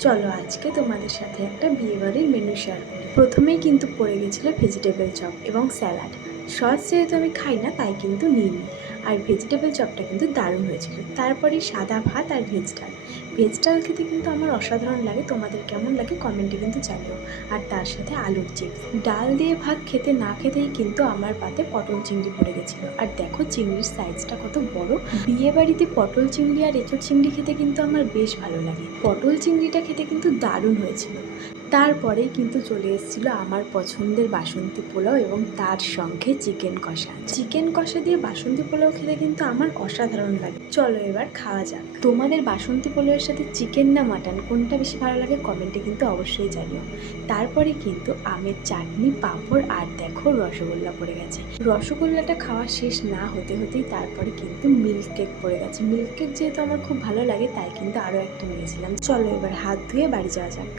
চলো আজকে তোমাদের সাথে একটা বিয়েবাড়ির মেনু শেয়ার করি। প্রথমেই কিন্তু পড়ে গেছিলো ভেজিটেবল চপ এবং স্যালাড। সস যেহেতু আমি খাই না তাই কিন্তু নিইনি। আর ভেজিটেবল চপটা কিন্তু দারুণ হয়েছিল। তারপরে সাদা ভাত আর ভেজ ডাল। ভেজ ডাল খেতে কিন্তু আমার অসাধারণ লাগে, তোমাদের কেমন লাগে কমেন্টে কিন্তু জানিও। আর তার সাথে আলুর চিপস। ডাল দিয়ে ভাত খেতে না খেতেই কিন্তু আমার পাতে পটল চিংড়ি পড়ে গেছিলো। আর দেখো চিংড়ির সাইজটা কত বড়। বিয়ে বাড়িতে পটল চিংড়ি আর এঁচোড় চিংড়ি খেতে কিন্তু আমার বেশ ভালো লাগে। পটল চিংড়িটা খেতে কিন্তু দারুণ হয়েছিল। তারপরেই কিন্তু চলে এসেছিলো আমার পছন্দের বাসন্তী পোলাও এবং তার সঙ্গে চিকেন কষা। চিকেন কষা দিয়ে বাসন্তী পোলাও খেতে কিন্তু আমার অসাধারণ লাগে। চলো এবার খাওয়া যাক। তোমাদের বাসন্তী পোলাওয়ের সাথে চিকেন না মাটন কোনটা বেশি ভালো লাগে কমেন্টে কিন্তু অবশ্যই জানিও। তারপরে কিন্তু আমের চাটনি, পাঁপড় আর দেখো রসগোল্লা পড়ে গেছে। রসগোল্লাটা খাওয়া শেষ না হতে হতেই তারপরে কিন্তু মিল্ক কেক পড়ে গেছে। মিল্ক কেক যেহেতু আমার খুব ভালো লাগে তাই কিন্তু আরও একটা নিয়েছিলাম। চলো এবার হাত ধুয়ে বাড়ি যাওয়া যাক।